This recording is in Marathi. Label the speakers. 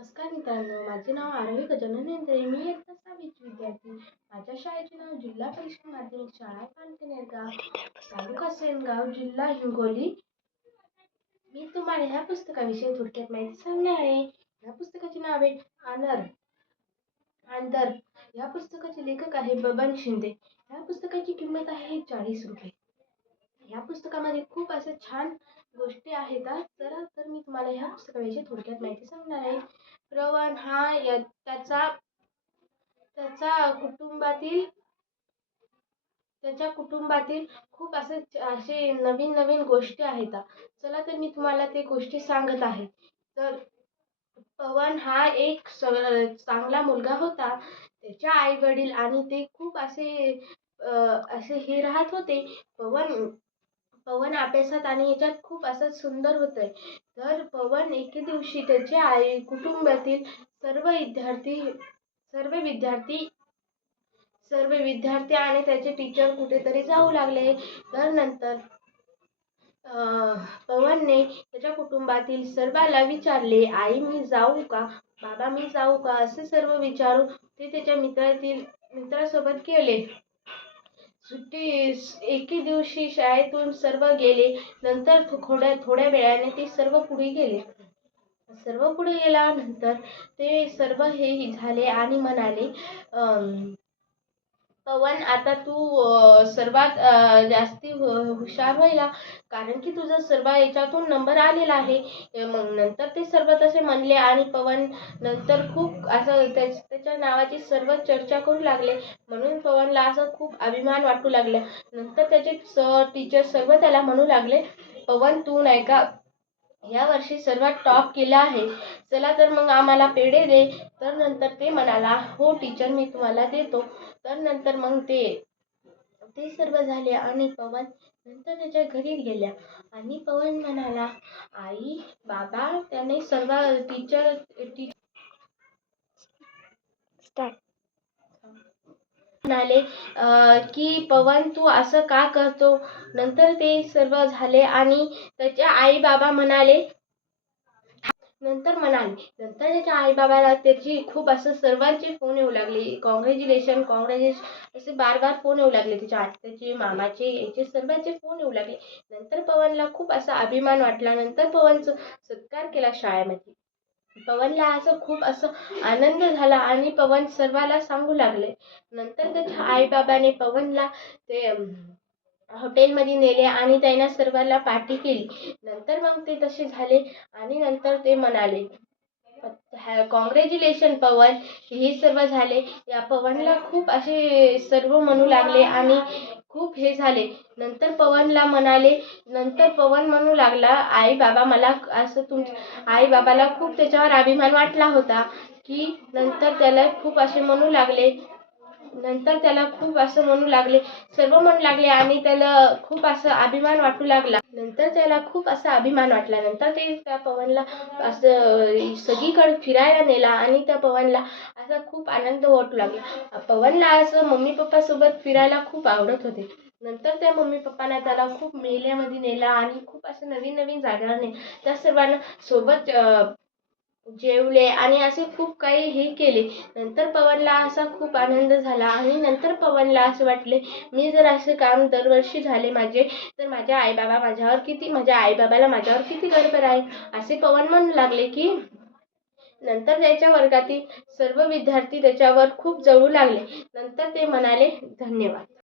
Speaker 1: नमस्कार मित्रांनो माझे नाव आरवी गजानन नेंद्रे मी एक दहावीची विद्यार्थी. माझ्या शाळेचे नाव जिल्हा परिषद माध्यमिक शाळा कांठनेर तालुका सेनगाव जिल्हा हिंगोली. मी तुम्हाला ह्या पुस्तकाविषयी थोडक्यात माहिती सांगणार आहे. ह्या पुस्तकाचे नाव आहे आनर आंदर. या पुस्तकाचे लेखक आहे बबन शिंदे. ह्या पुस्तकाची किंमत आहे चाळीस रुपये. ह्या पुस्तकामध्ये खूप अशा छान गोष्टी आहेत तर तर मी तुम्हाला ह्या पुस्तकाविषयी थोडक्यात माहिती सांगणार आहे. प्रवान हा या त्याचा त्याचा कुटुंबातील त्याच्या कुटुंबातील खूप असे असे नवीन नवीन गोष्टी आहेत चला तर मी तुम्हाला ते गोष्टी सांगत आहे. तर पवन हा एक चांगला मुलगा होता. त्याच्या आई वडील आणि ते खूप असे असे हे राहत होते. पवन पवन अभ्यासात आणि याच्यात खूप असं सुंदर होतं तर पवन एके दिवशी त्याचे आई कुटुंबातील सर्व विद्यार्थी सर्व विद्यार्थी सर्व विद्यार्थी आणि त्याचे टीचर कुठेतरी जाऊ लागले. तर नंतर पवनने त्याच्या कुटुंबातील सर्वाला विचारले आई मी जाऊ का? बाबा मी जाऊ का? असे सर्व विचारून ते त्याच्या मित्रातील मित्रासोबत गेले. सुट्टी एके दिवशी शाळेतून सर्व गेले. नंतर थोड्या थोड्या वेळाने ते सर्व पुढे गेले. सर्व पुढे गेल्यानंतर ते सर्व हे झाले आणि म्हणाले पवन आता तू सर्वात जास्ती हुशार व्हायला. कारण की तुझा सर्व याच्यातून नंबर आलेला आहे. मग नंतर ते सर्व तसे म्हणले आणि पवन नंतर खूप असं त्याच्या नावाची सर्व चर्चा करू लागले. म्हणून पवनला असं खूप अभिमान वाटू लागला. नंतर त्याचे सर टीचर सर्व त्याला म्हणू लागले पवन तू नाही का या वर्षी सर्वात टॉप केला आहे. चला तर मग आम्हाला पेढे दे. तर नंतर ते म्हणाला हो टीचर मी तुम्हाला देतो. तर नंतर मग ते ते सर्व झाले आणि पवन नंतर त्याच्या घरी गेल्या. आणि पवन म्हणाला आई बाबा त्याने सर्व टीचर टी म्हणाले की पवन तू असं का करतो? नंतर ते सर्व झाले आणि त्याच्या आई बाबा म्हणाले नंतर म्हणाले नंतर त्याच्या आईबाबाला त्याची खूप असं सर्वांचे फोन येऊ लागले. कॉंग्रॅच्युलेशन कॉंग्रॅच्युलेशन असे बार बार फोन येऊ लागले. त्याच्या आत्याचे मामाचे याचे सर्वांचे फोन येऊ लागले. नंतर पवनला खूप असा अभिमान वाटला. नंतर पवनचं सत्कार केला शाळेमध्ये. पवनला असं खूप असं आनंद झाला आणि पवन सर्वाला सांगू लागले. नंतर त्याच्या आईबाबाने पवनला ते हॉटेलमध्ये नेले आणि त्यांना सर्वाला पार्टी केली. नंतर मग ते तसे झाले आणि नंतर ते म्हणाले कॉंग्रॅच्युलेशन पवन. हे सर्व झाले. या पवनला खूप असे सर्व म्हणू लागले आणि खूप हे झाले. नंतर पवनला म्हणाले नंतर पवन म्हणू लागला आई बाबा मला असं तुम आई बाबाला खूप त्याच्यावर अभिमान वाटला होता की नंतर त्याला खूप असे म्हणू लागले नंतर त्याला खूप असं म्हणू लागले सर्व म्हणू लागले आणि त्याला खूप असं अभिमान वाटू लागला. नंतर त्याला खूप असा अभिमान वाटला. नंतर ते त्या पवनला असं सगळीकडे फिरायला नेला आणि त्या पवनला असा खूप आनंद वाटू लागला. पवनला असं मम्मी पप्पासोबत फिरायला खूप आवडत होते. नंतर त्या मम्मी पप्पांना त्याला खूप मेल्यामध्ये नेला आणि खूप असं नवीन नवीन जागेवर ने त्या सर्वांना सोबत जेवले आणि असे खूप काही हे केले. नंतर पवनला असा खूप आनंद झाला आणि नंतर पवनला असे वाटले मी जर असे काम दरवर्षी झाले माझे तर माझ्या आईबाबा माझ्यावर किती माझ्या आईबाबाला माझ्यावर किती गर्व राहील असे पवन म्हणू लागले की नंतर त्याच्या वर्गातील सर्व विद्यार्थी त्याच्यावर खूप जळू लागले. नंतर ते म्हणाले धन्यवाद.